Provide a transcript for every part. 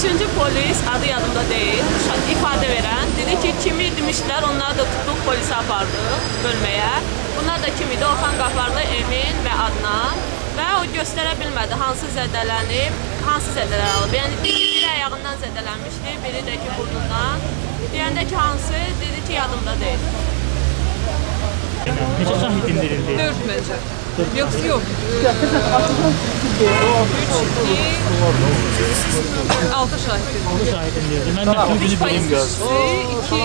Üçüncü polis, adı yadımda deyil, ifadə verən, dedi ki, kimi demişlər, onları da tutduq, polisi apardıq bölməyə. Bunlar da kim idi? Orxan Qafarlı, Emin və Adnan. Və o göstərə bilmədi, hansı zədələnib, hansı zədələr alıb. Yəni, biri ayağından zədələnmişdi, biri də ki, burnundan. Deyəndə ki, hansı, dedi ki, yadımda deyil. Neçə şahid indirildi? 4 məncə. Yoxsa yox. 3, 2, 6 şahid indirildi. 6 şahid indirildi. Mən məhkum günü bilinmir. 2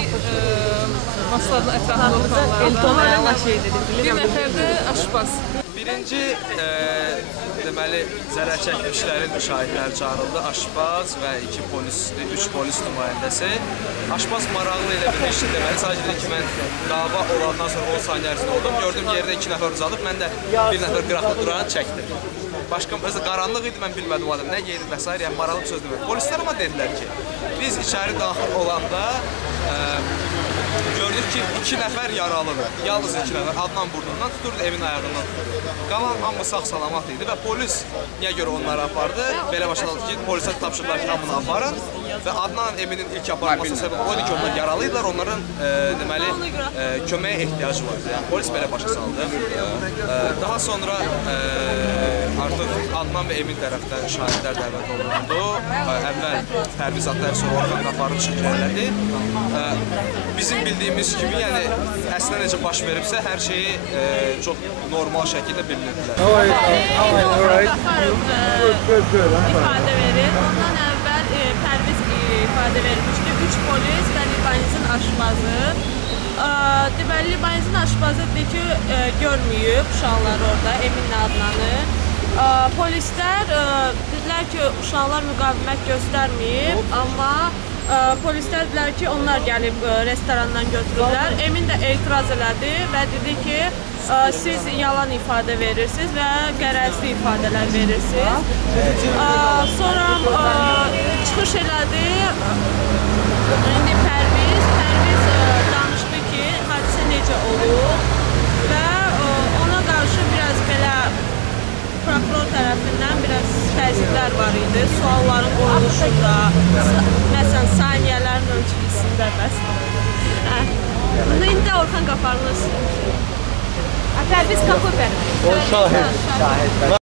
masların ətrafında oturanlar. Elton ayağına şey dedi. Bir nəfər də aşpaz. Birinci deməli zərər çəkmişlərin şahidləri çağırıldı. Aşpaz və 3 polis nümayəndəsi. Aşpaz maraqlı elə bir işdir deməli. Sadəcə dedi ki, mən dava olandan sonra 10 saniyə ərzində oldum. Gördüm yerdə 2 nəfər uzadıb, mən də bir nəfər qıraqda duranı çəkdim. Başqa özü qaranlıq idi, mən bilmədim o adam nə geyinib və s. Yəni maraqlı bir söz demək. Polislər amma dedilər ki, biz içəri daxil olanda gördük ki, 2 nəfər yaralıdır. Yalnız 2 nəfər Adnan burnundan tuturdu, Emin ayağından tuturdu. Qalan hamı sağ-salamat idi və polis niyə görə onları apardı? Belə başladı ki, polisə tapşırdılar ki, hamını aparın və Adnan Eminin ilk aparılması səbəbi oydu ki, onlar yaralıydılar, onların deməli köməyə ehtiyacı vardı. Yəni polis belə başa saldı. Daha sonra artıq Adnan və Emin tərəfdən şahidlər dəvət olundu. Əvvəl Pərviz Atayır, sonra Orxan Qafarlı şəkil elədi. Bizim bildiyimiz kimi, yəni əslində necə baş veribsə, hər şeyi çox normal şəkildə bilinirlər. İfadə verir. Ondan əvvəl Pərviz ifadə vermişdi. 3 polis və Libanizin aşpazı. Deməli, Libanizin aşpazı dedi ki, görməyib uşaqlar orada, Eminlə Adnanı. Polislər dedilər ki, uşaqlar müqavimət göstərməyib, amma polislər dedilər ki, onlar gəlib restorandan götürürlər. Emin də etiraz elədi və dedi ki, siz yalan ifadə verirsiniz və qərəzli ifadələr verirsiniz. Sonra çıxış elədi. İndi Pərviz danışdı ki, hadisə necə olub və ona qarşı biraz belə prokuror tərəfindən biraz təzyiqlər var idi. Sualların qoyuluşunda, məsələn, saniyələrin ölçülüsündə məsələn. İndi Orxan Qafarlı. Pərviz Kapı. O şahid.